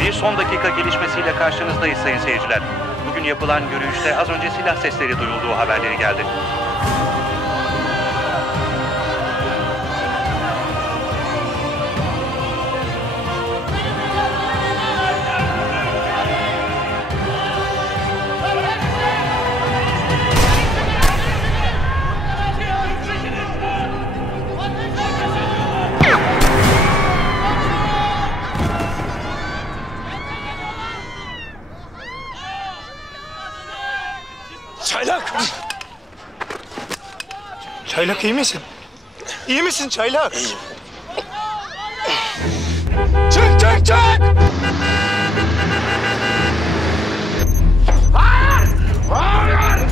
Bir son dakika gelişmesiyle karşınızdayız sayın seyirciler. Bugün yapılan yürüyüşte az önce silah sesleri duyulduğu haberleri geldi. Çaylak! Çaylak iyi misin? İyi misin Çaylak? İyiyim. Çık çık çık! Hayır! Hayır!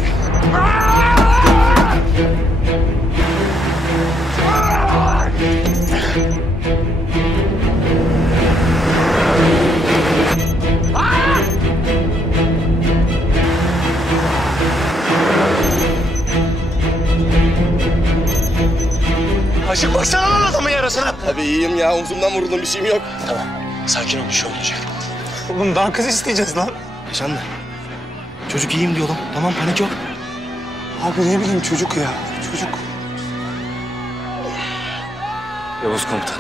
Aşık baksana lan adamın yarasına. Abi iyiyim ya, omzumdan vuruldum, bir şeyim yok. Tamam, sakin ol, bir şey olmayacak. Oğlum daha kız isteyeceğiz lan. Yaşandı. Çocuk iyiyim diyor oğlum, tamam panik yok. Abi ne bileyim çocuk ya, çocuk. Yavuz komutan.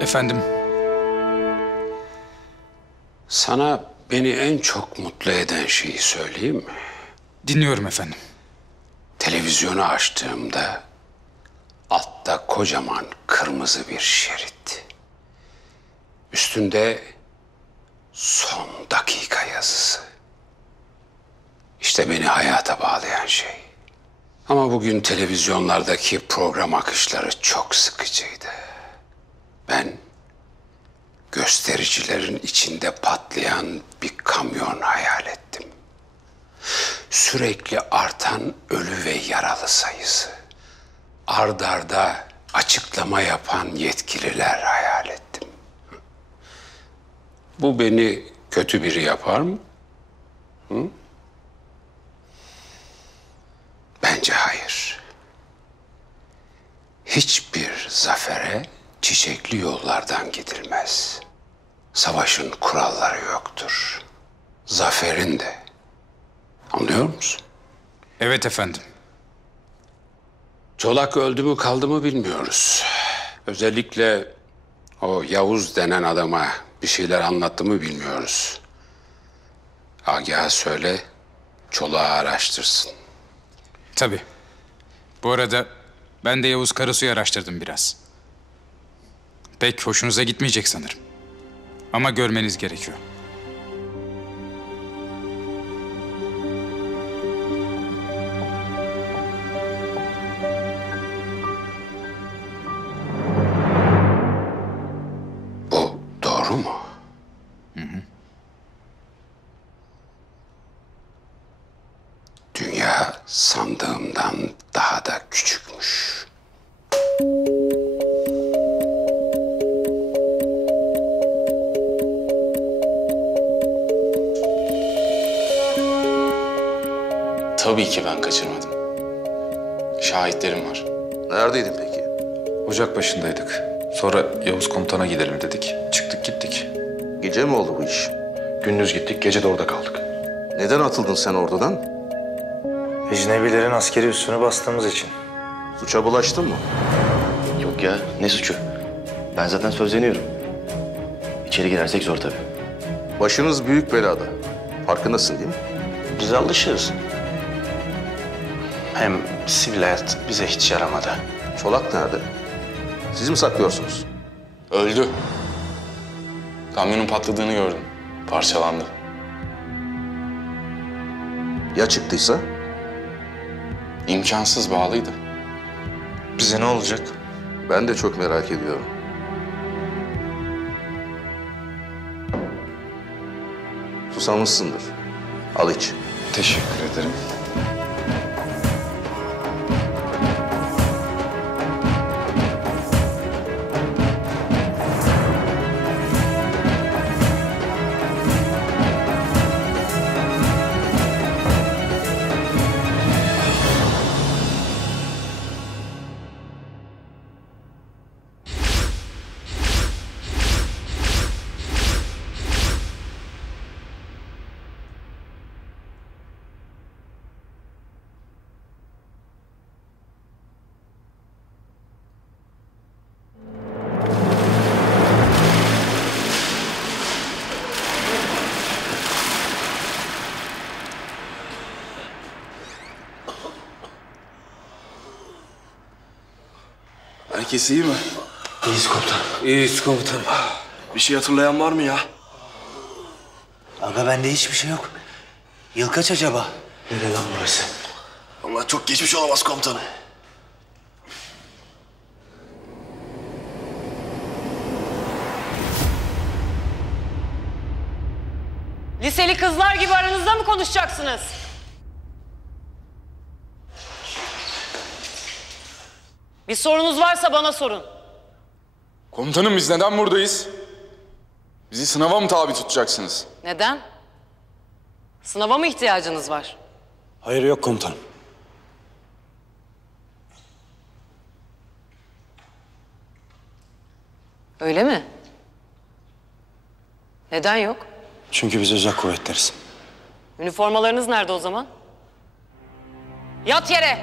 Efendim? Sana beni en çok mutlu eden şeyi söyleyeyim mi? Dinliyorum efendim. Televizyonu açtığımda altta kocaman kırmızı bir şerit. Üstünde son dakika yazısı. İşte İşte beni hayata bağlayan şey. Ama bugün televizyonlardaki program akışları çok sıkıcıydı. Ben göstericilerin içinde patlayan bir kamyon hayal ettim. Sürekli artan ölü ve yaralı sayısı. Ard arda açıklama yapan yetkililer hayal ettim. Bu beni kötü biri yapar mı? Hı? Bence hayır. Hiçbir zafere çiçekli yollardan gidilmez. Savaşın kuralları yoktur. Zaferin de. Anlıyor musun? Evet efendim. Çolak öldü mü kaldı mı bilmiyoruz. Özellikle o Yavuz denen adama bir şeyler anlattı mı bilmiyoruz. Agah'a söyle, Çolak'ı araştırsın. Tabii. Bu arada ben de Yavuz Karasu'yu araştırdım biraz. Pek hoşunuza gitmeyecek sanırım. Ama görmeniz gerekiyor. Bu doğru mu? Dünya sandığımdan daha da küçükmüş. Tabii ki ben kaçırmadım. Şahitlerim var. Neredeydin peki? Ocak başındaydık. Sonra Yavuz komutana gidelim dedik. Çıktık gittik. Gece mi oldu bu iş? Gündüz gittik, gece de orada kaldık. Neden atıldın sen oradan? Ecnebilerin askeri üssünü bastığımız için. Suça bulaştın mı? Yok ya, ne suçu? Ben zaten sözleniyorum. İçeri girersek zor tabii. Başınız büyük belada. Farkındasın değil mi? Biz alışırız. Hem sivil hayat bize hiç yaramadı. Çolak nerede? Siz mi saklıyorsunuz? Öldü. Kamyonun patladığını gördüm. Parçalandı. Ya çıktıysa? İmkansız bağlıydı. Bize ne olacak? Ben de çok merak ediyorum. Susamışsındır. Al iç. Teşekkür ederim. Herkes iyi mi? İyiyiz komutanım. İyiyiz komutanım. Bir şey hatırlayan var mı ya? Aga bende hiçbir şey yok. Yıl kaç acaba? Nerede lan burası? Allah çok geçmiş olamaz komutanım. Liseli kızlar gibi aranızda mı konuşacaksınız? Bir sorunuz varsa bana sorun. Komutanım biz neden buradayız? Bizi sınava mı tabi tutacaksınız? Neden? Sınava mı ihtiyacınız var? Hayır yok komutanım. Öyle mi? Neden yok? Çünkü biz özel kuvvetleriz. Üniformalarınız nerede o zaman? Yat yere!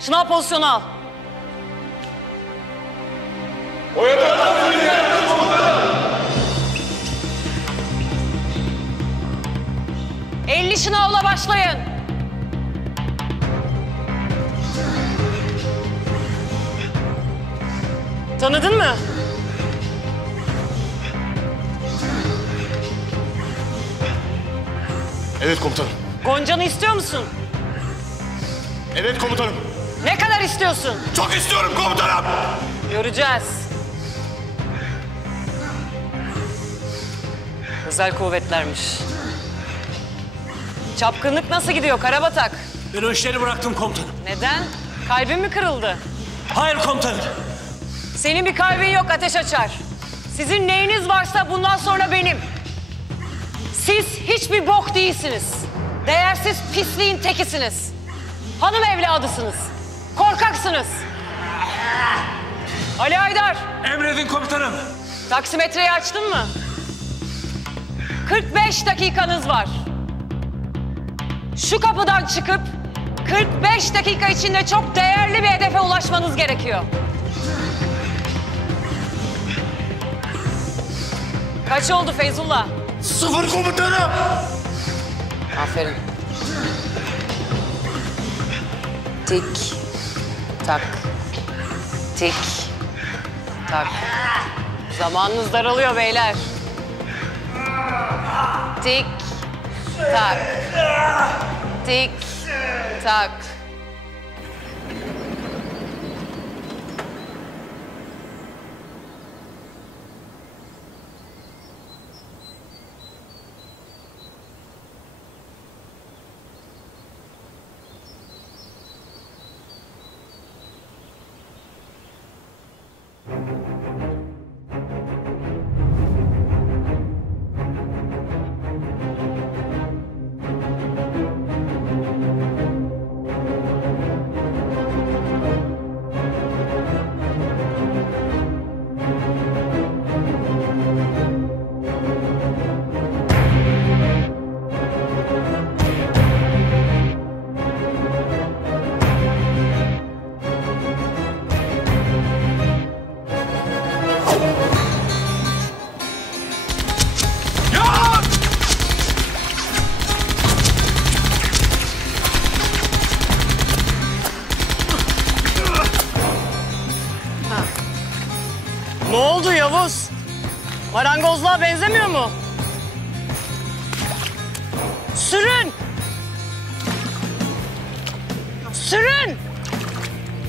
Şınav pozisyonu al. '50 şınavla başlayın. Tanıdın mı? Evet komutanım. Gonca'nı istiyor musun? Evet komutanım. Ne kadar istiyorsun? Çok istiyorum komutanım. Göreceğiz. Özel kuvvetlermiş. Çapkınlık nasıl gidiyor Karabatak? Ben o işleri bıraktım komutanım. Neden? Kalbin mi kırıldı? Hayır komutanım. Senin bir kalbin yok, ateş açar. Sizin neyiniz varsa bundan sonra benim. Siz hiçbir bok değilsiniz. Değersiz pisliğin tekisiniz. Hanım evladısınız. Korkaksınız. Ali Haydar, Emredin komutanım. taksimetreyi açtın mı? 45 dakikanız var. Şu kapıdan çıkıp 45 dakika içinde çok değerli bir hedefe ulaşmanız gerekiyor. Kaç oldu Feyzullah? 0 komutanım. Aferin. Tik, tak, tik, tak. Zamanınız daralıyor beyler. Tik, tak, tik, tak. Ne oldu Yavuz? Marangozluğa benzemiyor mu? Sürün! Sürün!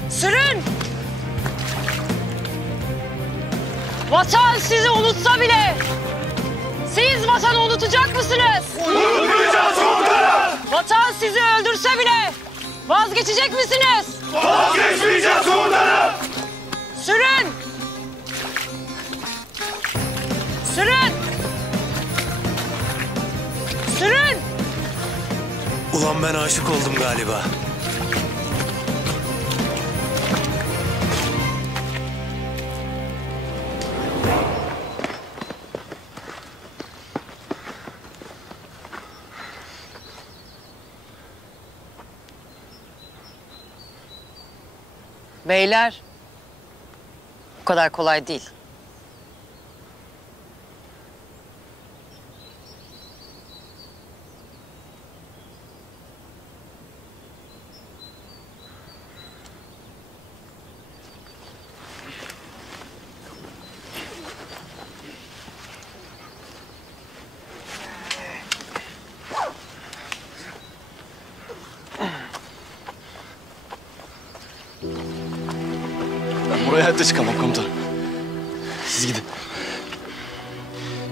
Sürün! Vatan sizi unutsa bile siz vatanı unutacak mısınız? Unutmayacağız komutanım. Vatan sizi öldürse bile vazgeçecek misiniz? Vazgeçmeyeceğiz komutanım. Sürün! Sürün! Sürün! Ulan ben aşık oldum galiba. Beyler, bu kadar kolay değil. Ben buraya hayatta çıkamam komutanım. Siz gidin.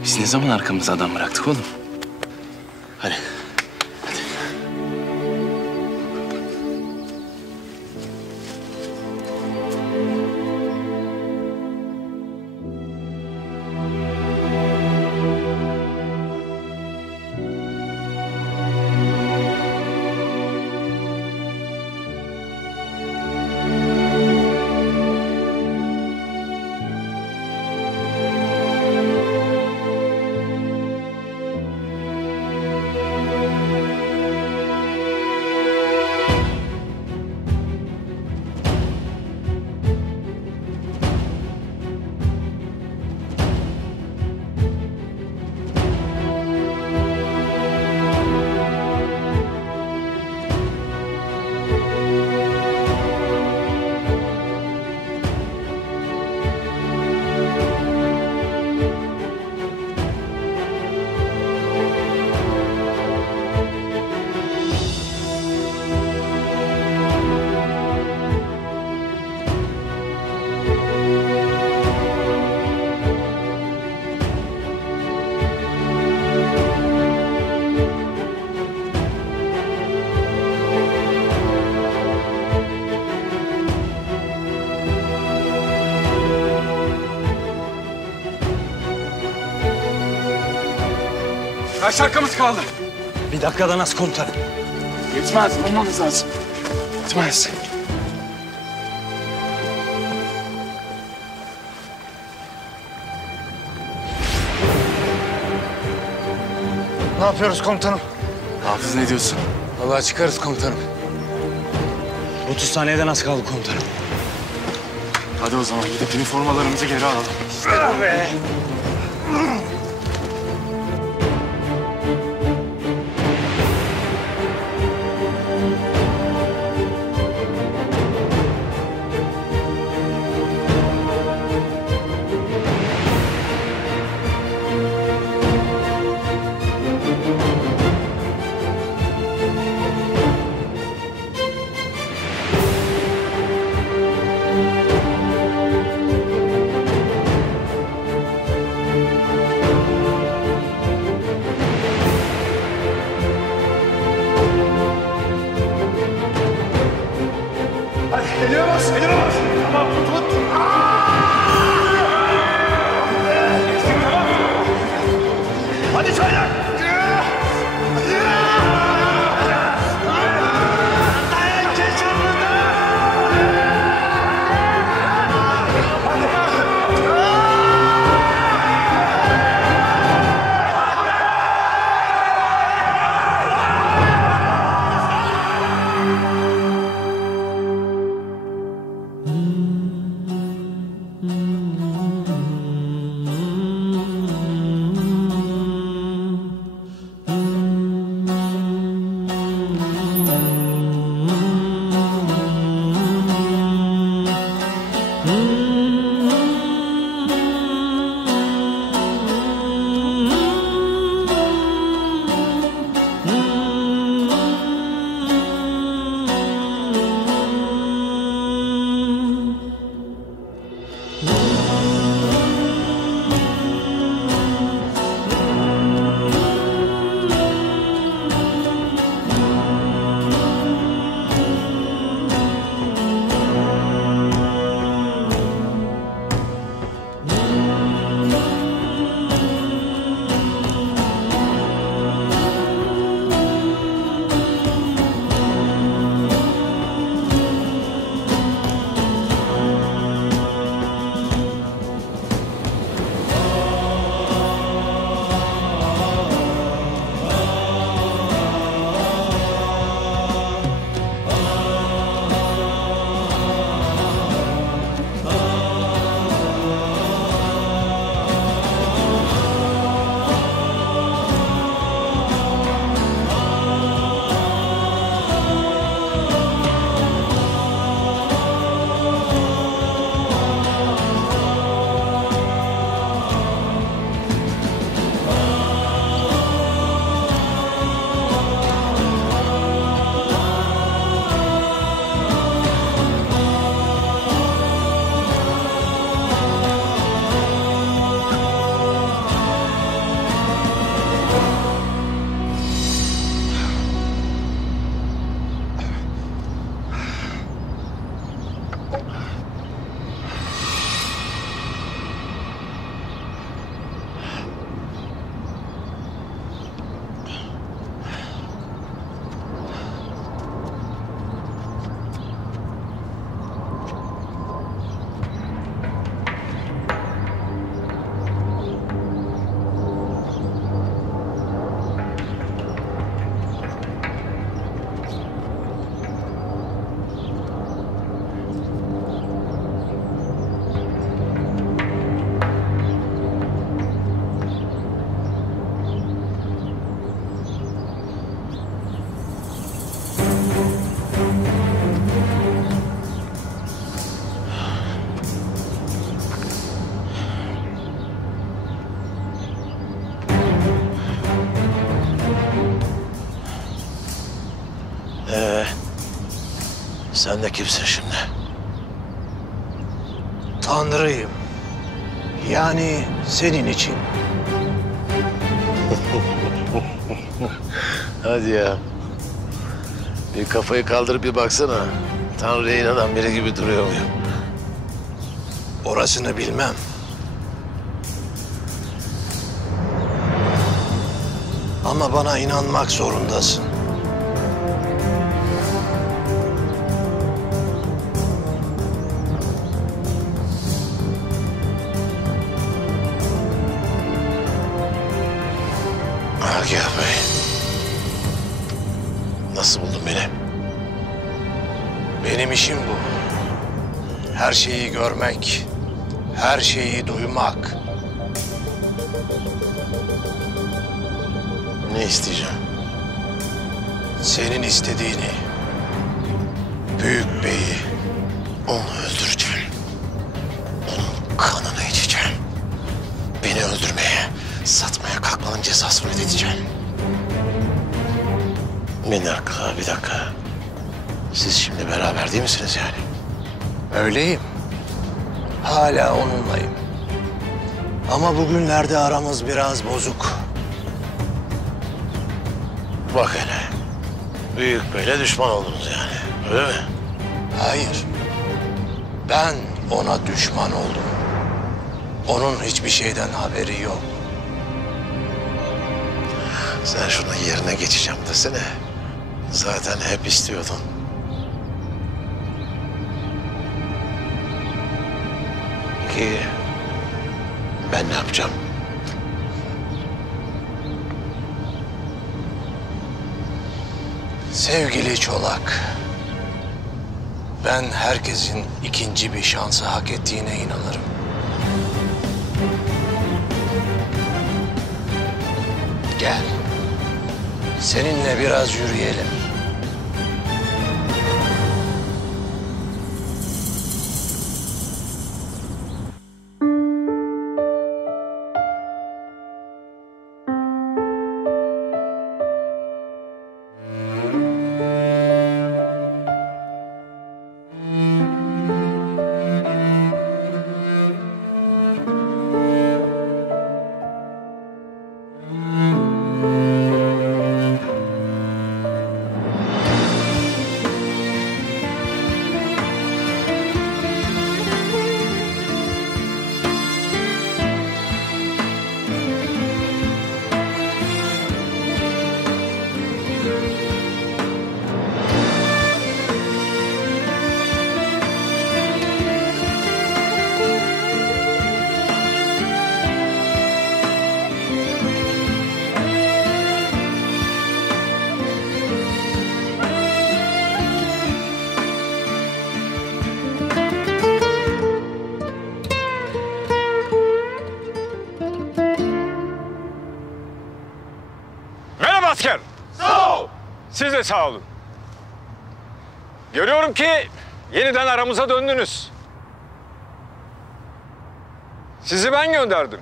Biz ne zaman arkamıza adam bıraktık oğlum? Hadi. Kaç dakikamız kaldı? Bir dakikadan az komutanım. Yetmez, bulmamız lazım. Yetmez. Ne yapıyoruz komutanım? Hafız ne diyorsun? Vallahi çıkarız komutanım. 30 saniyeden az kaldı komutanım. Hadi o zaman gidip üniformalarımızı geri alalım. Sen de kimsin şimdi? Tanrıyım. Yani senin için. Hadi ya. Bir kafayı kaldırıp bir baksana. Tanrı'ya inanan biri gibi duruyor muyum? Orasını bilmem. Ama bana inanmak zorundasın. Agah Bey. Nasıl buldun beni? Benim işim bu. Her şeyi görmek, her şeyi duymak. Ne isteyeceğim? Senin istediğini. Büyük Bey'i. Onu öldüreceğim. Onun kanını içeceğim. Beni öldürmeye, satmaya kalkmanın cezasını ödeteceğim. Bir dakika. Siz şimdi beraber değil misiniz yani? Öyleyim. Hala onunlayım. Ama bugünlerde aramız biraz bozuk. Bak hele. Büyük Bey'le düşman oldunuz yani. Öyle mi? Hayır. Ben ona düşman oldum. Onun hiçbir şeyden haberi yok. Sen şunu yerine geçeceğim desene. Zaten hep istiyordun. Ki ben ne yapacağım? Sevgili Çolak, ben herkesin ikinci bir şansı hak ettiğine inanırım. Gel, seninle biraz yürüyelim. Asker. Sağ ol. Siz de sağ olun. Görüyorum ki yeniden aramıza döndünüz. Sizi ben gönderdim.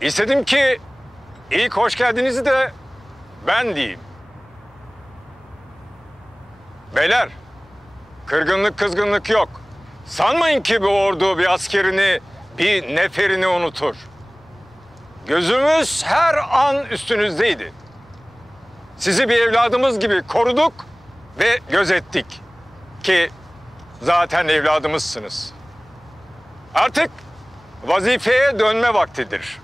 İstedim ki ilk hoş geldinizi de ben diyeyim. Beyler, kırgınlık kızgınlık yok. Sanmayın ki bu ordu bir askerini, bir neferini unutur. Gözümüz her an üstünüzdeydi. Sizi bir evladımız gibi koruduk ve gözettik. Ki zaten evladımızsınız. Artık vazifeye dönme vaktidir.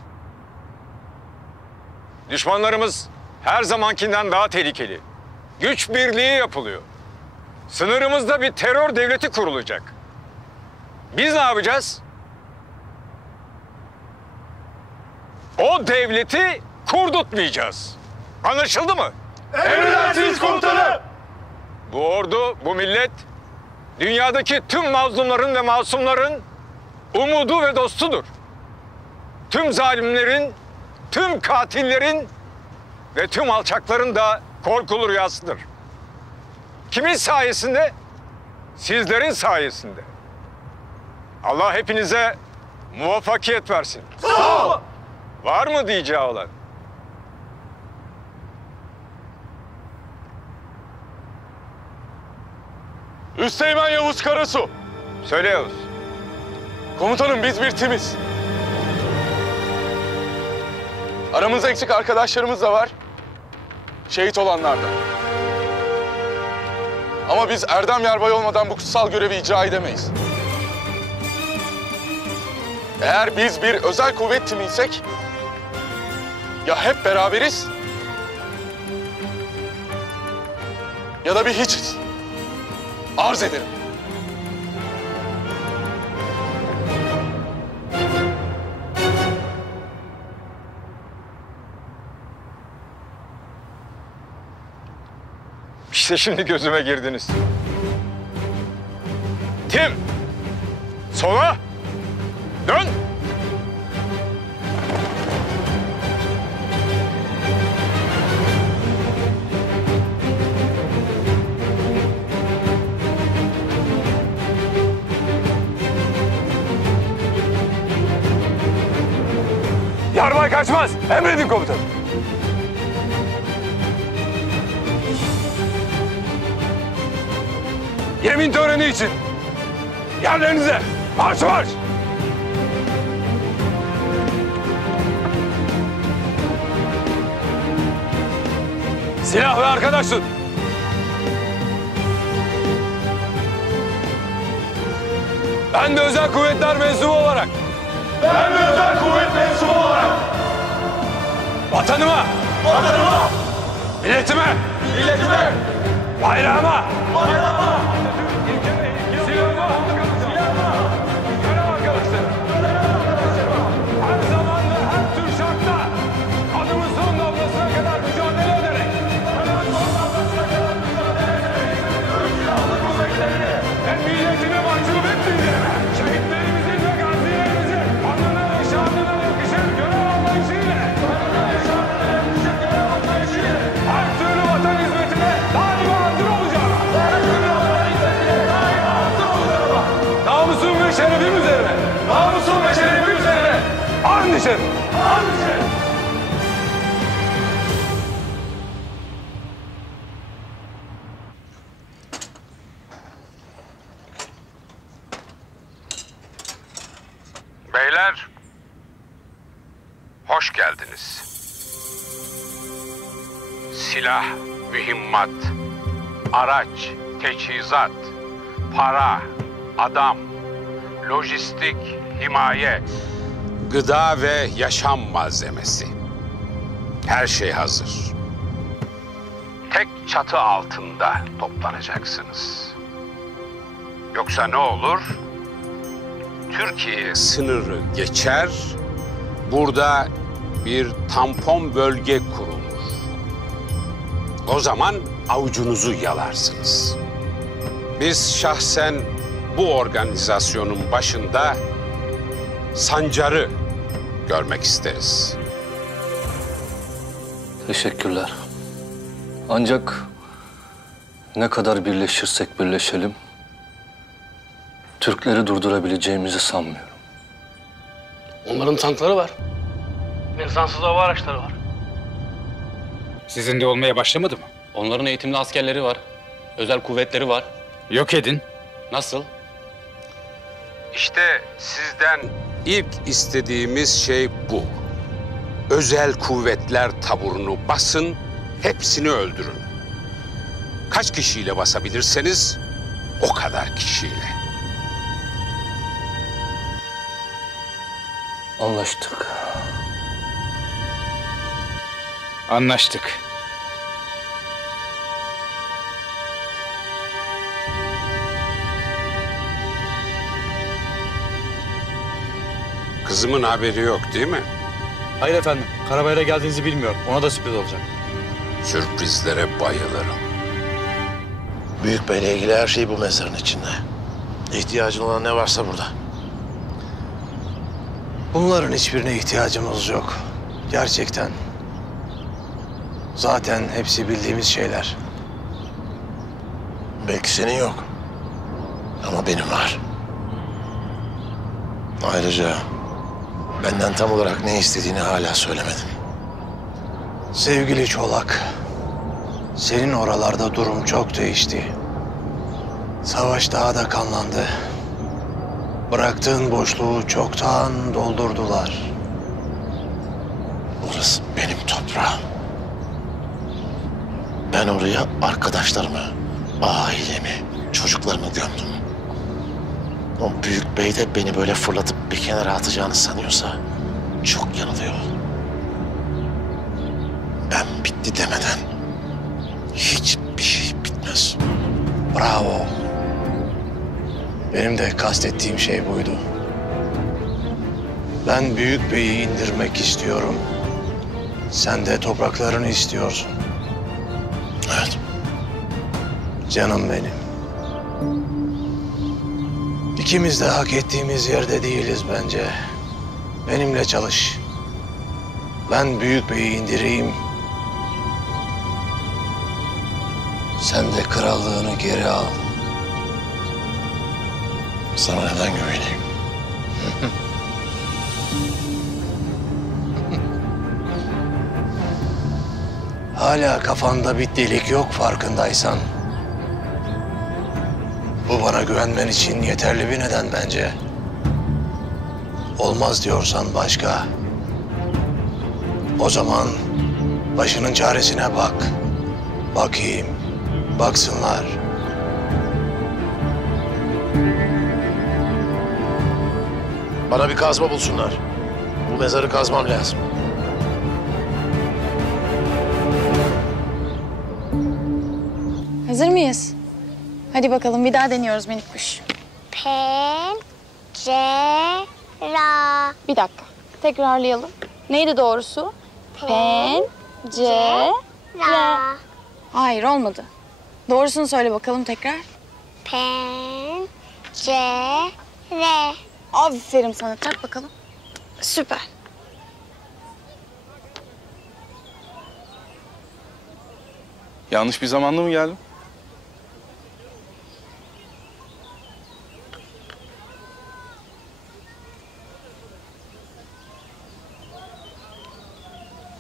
Düşmanlarımız her zamankinden daha tehlikeli. Güç birliği yapılıyor. Sınırımızda bir terör devleti kurulacak. Biz ne yapacağız? O devleti kurdurtmayacağız. Anlaşıldı mı? Emredersiniz komutanım. Bu ordu, bu millet dünyadaki tüm mazlumların ve masumların umudu ve dostudur. Tüm zalimlerin, tüm katillerin ve tüm alçakların da korkulu rüyasıdır. Kimin sayesinde? Sizlerin sayesinde. Allah hepinize muvaffakiyet versin. Sağ ol. Var mı diyeceği olan? Üsteğmen Yavuz Karasu. Söyle Yavuz. Komutanım biz bir timiz. Aramızda eksik arkadaşlarımız da var. Şehit olanlardan. Ama biz Erdem Yarbay olmadan bu kutsal görevi icra edemeyiz. Eğer biz bir özel kuvvet timiysek ya hep beraberiz ya da bir hiçiz. Arz ederim. İşte şimdi gözüme girdiniz. Tim! Sola! Dön! Yarbay kaçmaz! Emredin komutanım. Yemin töreni için yerlerinize marş marş! Silah ve arkadaşlık! Ben de özel kuvvetler mensubu olarak vatanıma, milletime, bayrağıma, silahıma, görev arkadaşlarım. Her zaman ve her tür şartta adımın son damlasına kadar mücadele ederek hem milletime mahcup etmeyeceğime, şehitlerimizin ve gazilerimizin anına ve şanına yakışır görev anlayışıyla her türlü vatan hizmetine daima hazır olacağım. Namusum ve şerefim üzerine, and içerim. Beyler, hoş geldiniz. Silah, mühimmat, araç, teçhizat, para, adam, lojistik, himaye, gıda ve yaşam malzemesi. Her şey hazır. Tek çatı altında toplanacaksınız. Yoksa ne olur? Türkiye sınırı geçer, burada bir tampon bölge kurulur. O zaman avucunuzu yalarsınız. Biz şahsen bu organizasyonun başında Sancar'ı görmek isteriz. Teşekkürler. Ancak ne kadar birleşirsek birleşelim, Türkleri durdurabileceğimizi sanmıyorum. Onların tankları var. İnsansız hava araçları var. Sizin de olmaya başlamadı mı? Onların eğitimli askerleri var. Özel kuvvetleri var. Yok edin. Nasıl? İşte sizden ilk istediğimiz şey bu. Özel kuvvetler taburunu basın, hepsini öldürün. Kaç kişiyle basabilirseniz o kadar kişiyle. Anlaştık. Anlaştık. Kızımın haberi yok değil mi? Hayır efendim. Karabayır'a geldiğinizi bilmiyorum. Ona da sürpriz olacak. Sürprizlere bayılırım. Büyük Bey'le ilgili her şey bu mezarın içinde. İhtiyacın olan ne varsa burada. Bunların hiçbirine ihtiyacımız yok. Gerçekten. Zaten hepsi bildiğimiz şeyler. Belki senin yok. Ama benim var. Ayrıca benden tam olarak ne istediğini hala söylemedin. Sevgili Çolak, senin oralarda durum çok değişti. Savaş daha da kanlandı. Bıraktığın boşluğu çoktan doldurdular. Orası benim toprağım. Ben oraya arkadaşlarımı, ailemi, çocuklarımı gömdüm. O büyük bey de beni böyle fırlatıp bir kenara atacağını sanıyorsa çok yanılıyor. Ben bitti demeden hiçbir şey bitmez. Benim de kastettiğim şey buydu. Ben Büyük Bey'i indirmek istiyorum. Sen de topraklarını istiyorsun. Evet. Canım benim. İkimiz de hak ettiğimiz yerde değiliz bence. Benimle çalış. Ben Büyük Bey'i indireyim. Sen de krallığını geri al. Sana neden güveneyim? Hala kafanda bir delik yok farkındaysan. Bu bana güvenmen için yeterli bir neden bence. Olmaz diyorsan başka. O zaman başının çaresine bak. Bakayım. Baksınlar. Bana bir kazma bulsunlar. Bu mezarı kazmam lazım. Hazır mıyız? Hadi bakalım bir daha deniyoruz minik kuş. Pencera. Bir dakika. Tekrarlayalım. Neydi doğrusu? Pencere. Hayır olmadı. Doğrusunu söyle bakalım tekrar. Pencere. Aferin sana. Tak bakalım. Süper. Yanlış bir zamanda mı geldim?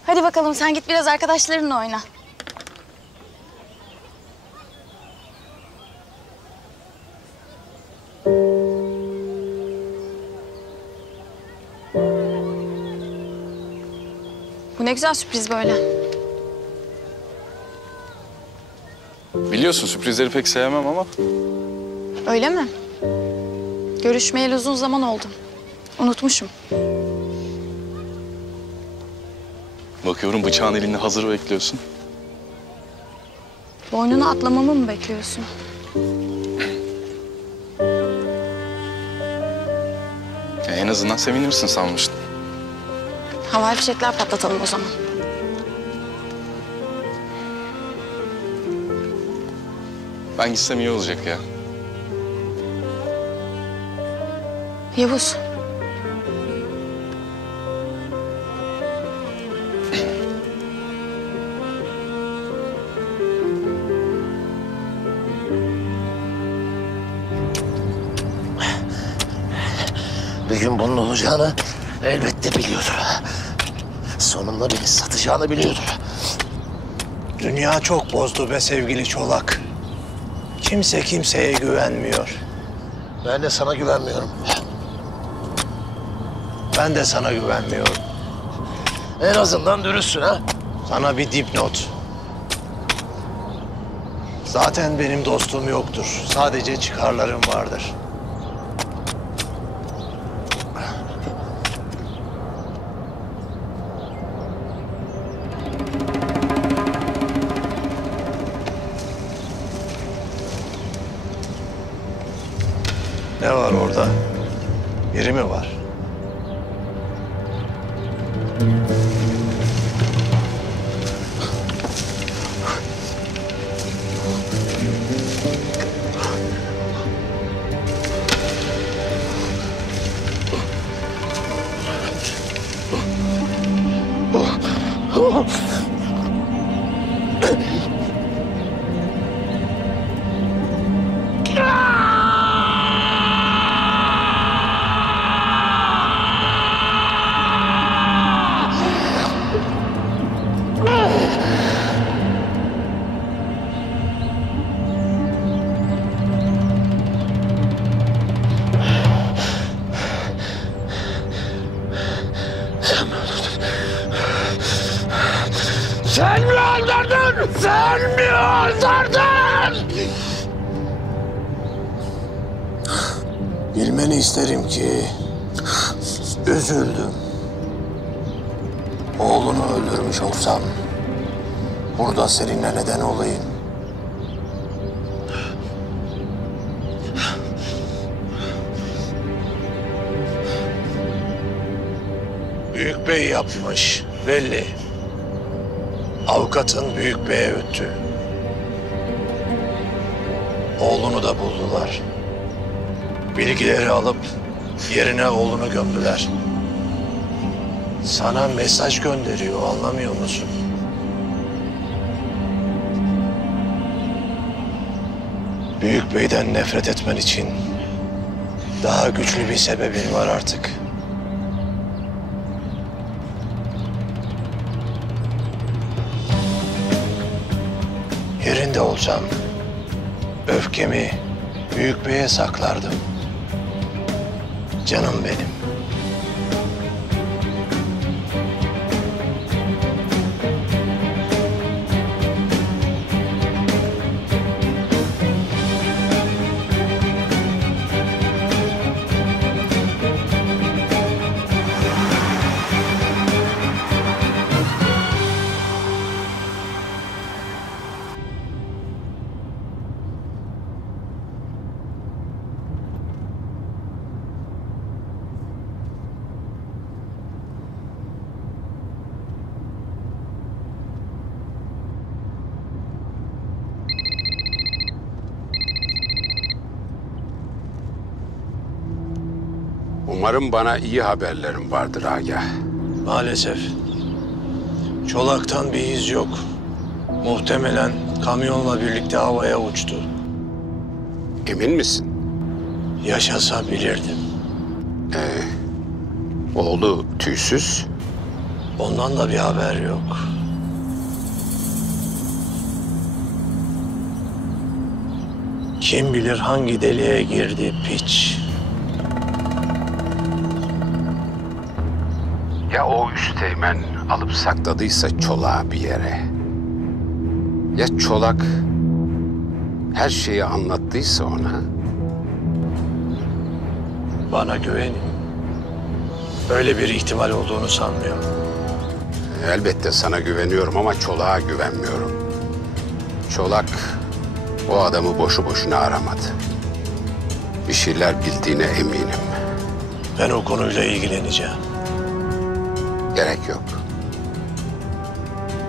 Hadi bakalım sen git biraz arkadaşlarınla oyna. Bu ne güzel sürpriz böyle. Biliyorsun sürprizleri pek sevmem ama Öyle mi? Görüşmeyeli uzun zaman oldu. Unutmuşum. bakıyorum bıçağın elinde hazır bekliyorsun. Boynunu atlamamı mı bekliyorsun? En azından sevinirsin sanmıştım. Havai fişekler patlatalım o zaman. Ben gitsem iyi olacak ya. Yavuz. Bir gün bunun olacağını elbette biliyordu. Sonunda beni satacağını biliyordu. Dünya çok bozdu be sevgili Çolak. Kimse kimseye güvenmiyor. Ben de sana güvenmiyorum. Ben de sana güvenmiyorum. En azından dürüstsün ha. Sana bir dipnot. Zaten benim dostum yoktur. Sadece çıkarlarım vardır. Ne var orada? Biri mi var? Sen mi öldürdün? Sen mi öldürdün? Bilmeni isterim ki üzüldüm. Oğlunu öldürmüş olsam burada seninle neden olayım? Büyük bey yapmış belli. Avukatın büyük beye öttü. Oğlunu da buldular. Bilgileri alıp yerine oğlunu gömdüler. Sana mesaj gönderiyor, anlamıyor musun? Büyük beyden nefret etmen için daha güçlü bir sebebin var artık. Yerinde olsam öfkemi büyük beye saklardım. Canım benim. Umarım bana iyi haberlerin vardır Agah. Maalesef. Çolak'tan bir iz yok. Muhtemelen kamyonla birlikte havaya uçtu. Emin misin? Yaşasa bilirdim. Oğlu tüysüz. Ondan da bir haber yok. Kim bilir hangi deliğe girdi piç. Ya o üsteğmen alıp sakladıysa Çolak'ı bir yere. Ya Çolak her şeyi anlattıysa ona. Bana güvenin. Öyle bir ihtimal olduğunu sanmıyorum. Elbette sana güveniyorum ama Çolak'a güvenmiyorum. Çolak o adamı boşu boşuna aramadı. Bir şeyler bildiğine eminim. Ben o konuyla ilgileneceğim. Gerek yok.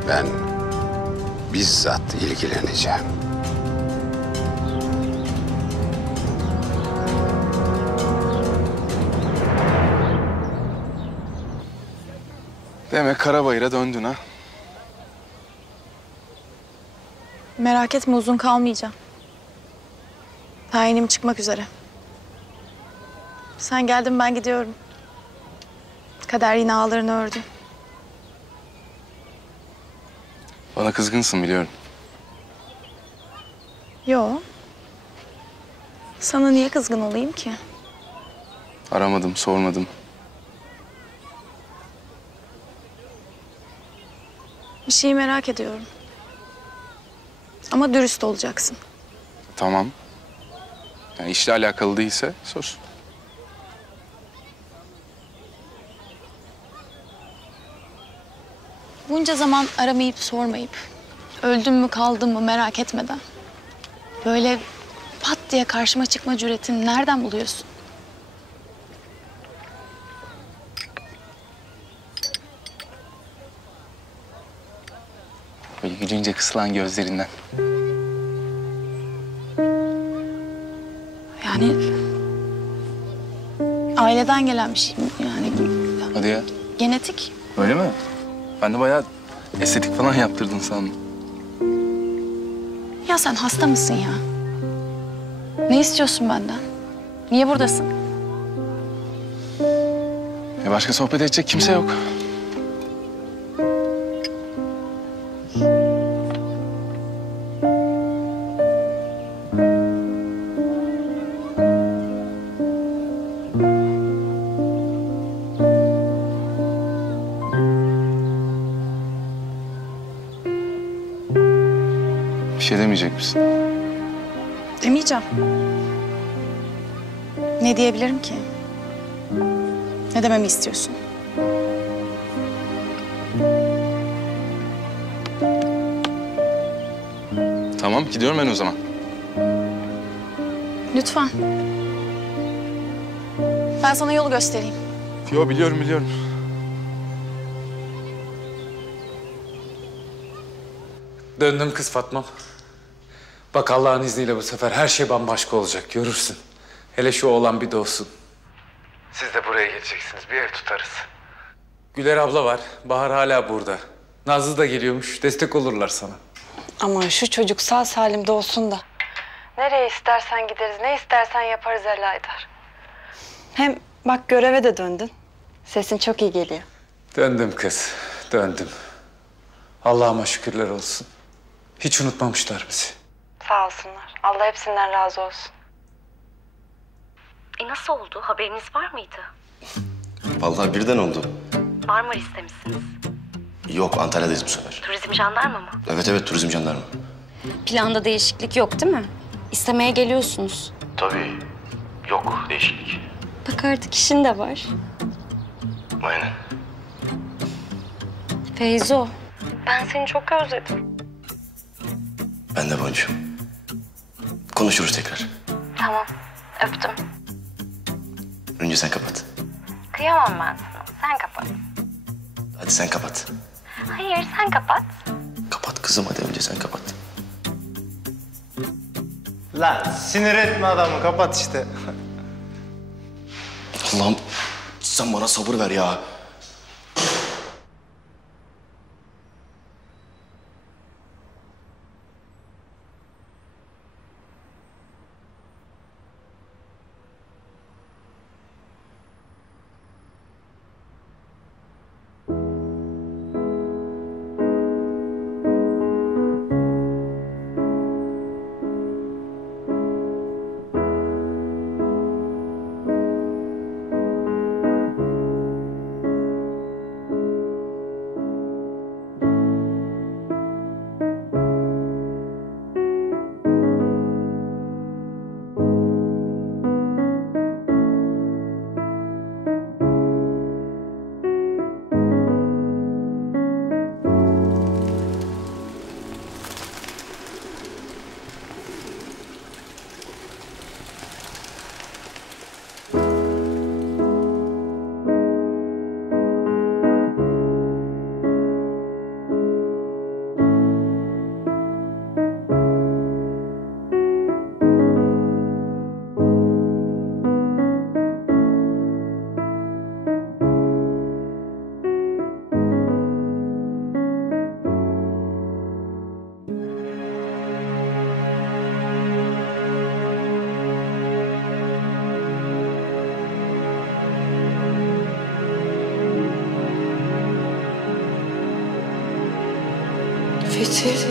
Ben bizzat ilgileneceğim. Demek Karabayır'a döndün ha? Merak etme, uzun kalmayacağım. Tayinim çıkmak üzere. Sen geldin, ben gidiyorum. Kader yine ağlarını ördü. Bana kızgınsın biliyorum. Yo. Sana niye kızgın olayım ki? Aramadım, sormadım. Bir şeyi merak ediyorum. Ama dürüst olacaksın. Tamam. Yani işle alakalı değilse sor. Bunca zaman aramayıp sormayıp, öldüm mü kaldım mı merak etmeden, böyle pat diye karşıma çıkma cüretini nereden buluyorsun? Böyle gülünce kısılan gözlerinden. Yani aileden gelen bir şey mi? Yani Hadi ya. genetik. Öyle mi? Ben de bayağı estetik falan yaptırdın sandım. Ya sen hasta mısın ya? Ne istiyorsun benden? Niye buradasın? Başka sohbet edecek kimse yok. Bir şey demeyecek misin? Demeyeceğim. Ne diyebilirim ki? Ne dememi istiyorsun? Tamam, gidiyorum ben o zaman. Lütfen. Ben sana yolu göstereyim. Yo, biliyorum. Döndüm kız Fatma'm. Bak Allah'ın izniyle bu sefer her şey bambaşka olacak, görürsün. Hele şu oğlan bir doğsun. Siz de buraya geleceksiniz, bir ev tutarız. Güler abla var, Bahar hala burada. Nazlı da geliyormuş, destek olurlar sana. Ama şu çocuk sağ salim doğsun da. Nereye istersen gideriz, ne istersen yaparız El Haydar. Hem bak göreve de döndün. Sesin çok iyi geliyor. Döndüm kız, döndüm. Allah'ıma şükürler olsun. Hiç unutmamışlar bizi. Sağ olsunlar. Allah hepsinden razı olsun. Nasıl oldu? Haberiniz var mıydı? Vallahi birden oldu. Marmaris'te misiniz? Yok, Antalya'dayız bu sefer. Turizm jandarma mı? Evet, turizm jandarma. Planda değişiklik yok değil mi? İstemeye geliyorsunuz. Tabii. Yok değişiklik. Bak artık işin de var. Aynen. Feyzo, ben seni çok özledim. Ben de Boncuğum. Konuşuruz tekrar. Tamam, öptüm. Önce sen kapat. Kıyamam ben sana. Sen kapat. Hadi sen kapat. Hayır, sen kapat. Kapat kızım, hadi önce sen kapat. Lan sinir etme adamı, kapat işte. Allah'ım sen bana sabır ver ya. Fethi.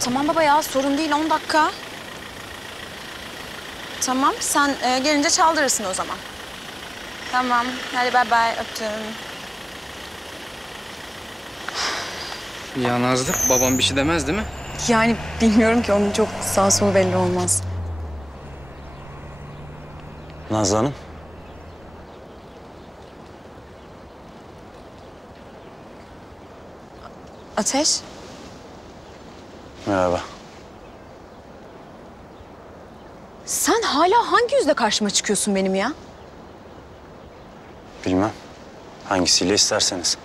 Tamam baba ya, sorun değil, 10 dakika. Tamam, sen gelince çaldırırsın o zaman. Tamam, hadi bay bay, öptüm. Ya Nazlı, babam bir şey demez değil mi? Yani bilmiyorum ki, onun çok sağ solu belli olmaz. Nazlı Hanım. Ateş. Merhaba. Sen hala hangi yüzle karşıma çıkıyorsun benim ya? Bilmem. Hangisiyle isterseniz.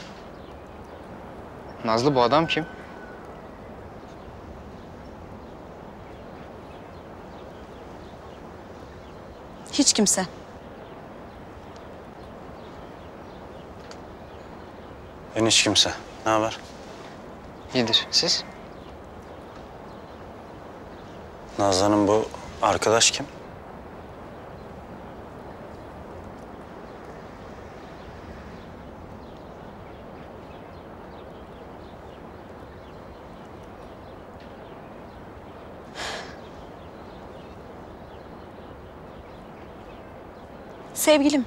Nazlı, bu adam kim? Hiç kimse. Ben hiç kimse. Ne haber? İyidir. Siz? Nazlı Hanım, bu arkadaş kim? Sevgilim.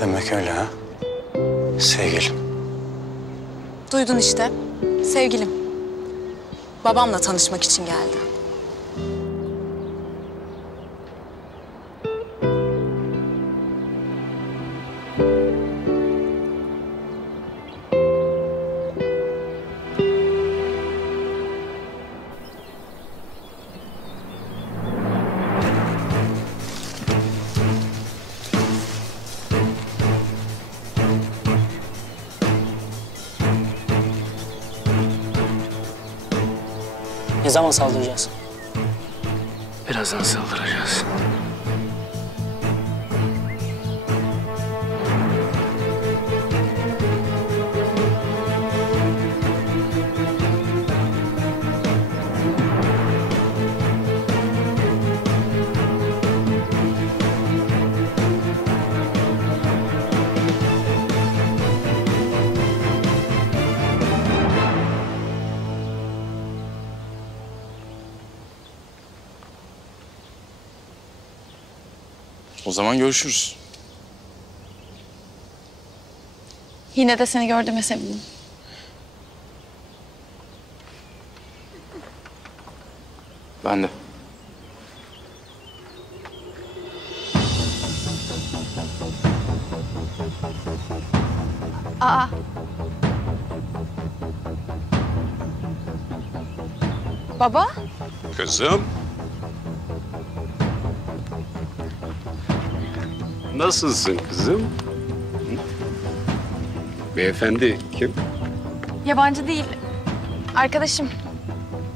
Demek öyle ha? Sevgilim. Duydun işte. Sevgilim. Babamla tanışmak için geldi. Ne zaman saldıracağız? Birazdan saldıracağız. O zaman görüşürüz. Yine de seni gördüğüme sevindim. Ben de. Aa. Baba? Kızım. Nasılsın kızım? Beyefendi kim? Yabancı değil. Arkadaşım.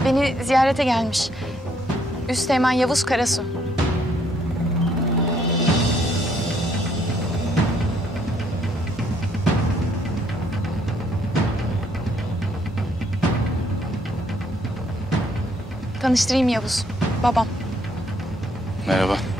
Beni ziyarete gelmiş. Üsteğmen Yavuz Karasu. Tanıştırayım Yavuz. Babam. Merhaba.